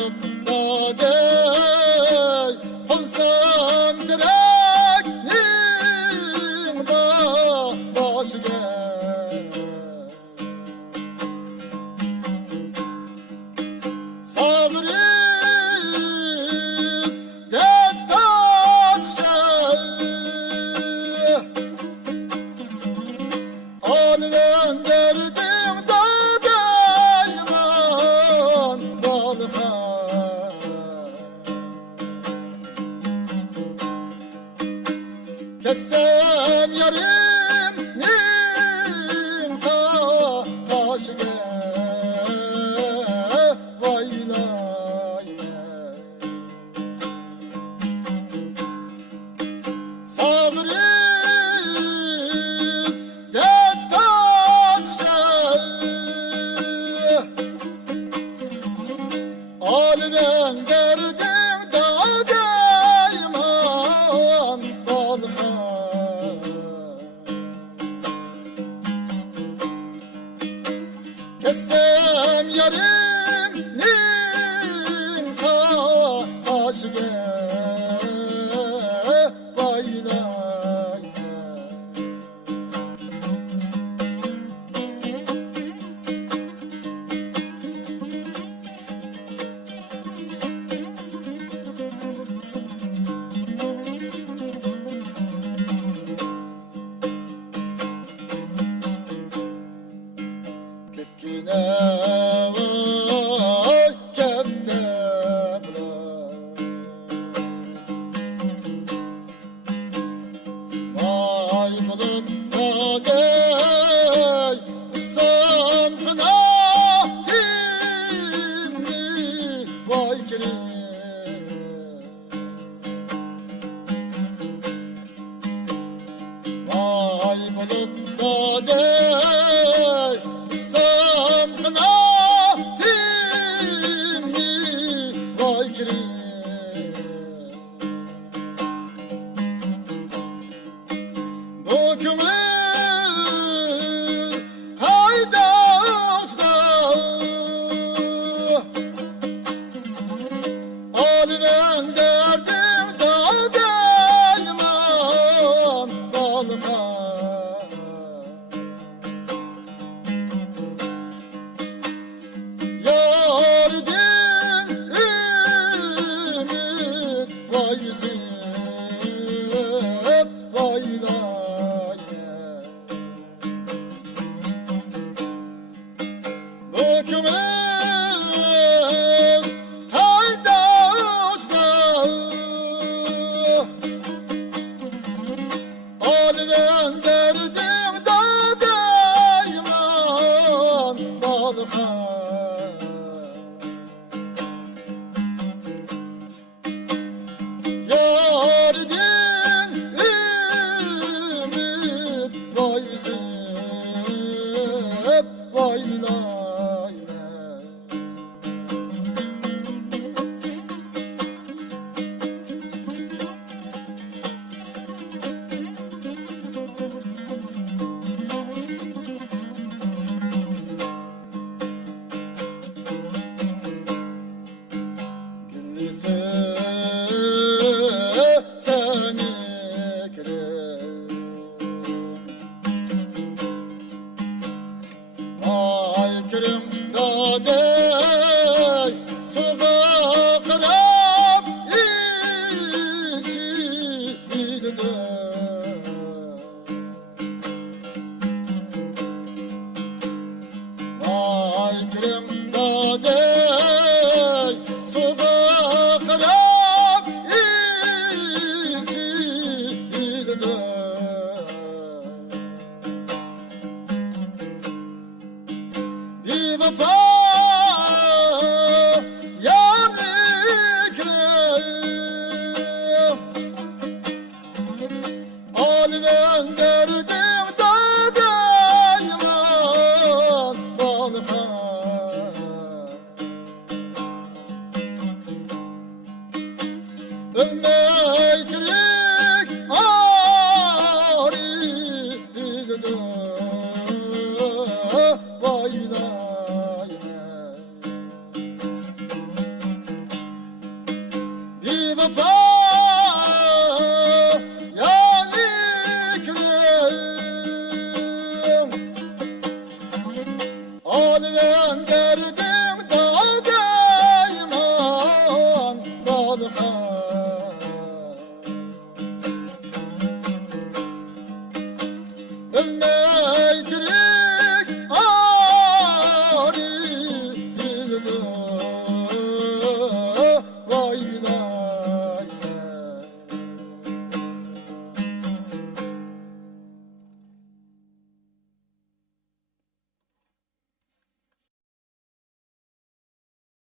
bulup dadey olsam direknin başıga sabrim dettatşa al gönderdim dadeyman balığa kessem yarimnin kaşıga vaylay sabrim dettatşa al gönderdim dadeyman balığa kessem yarimnin kaşıga vaylay kekkine vay keptemler vay bulup dadey ussam kanatimni vay kirim vay bulup dadey ussam kanatimni vay kirim bu kömür haydaçta al gönderdim dadeyman balığa yardin ümit vay yüzüm vaylay bu kömür haydaçta al gönderdim dadeyman balığa yardin ümit vay yüzüm vaylay güllise seni kirem vay kirim dadey suğa kırıp içi bildi vay kirim dadey suğa kırıp içi bildi bir vefa yani kirem al gönderdim dadeyman balığa ölmek gerek ari bildi vaylay vefa yani kirim Alven derdim da dayman balha Ölme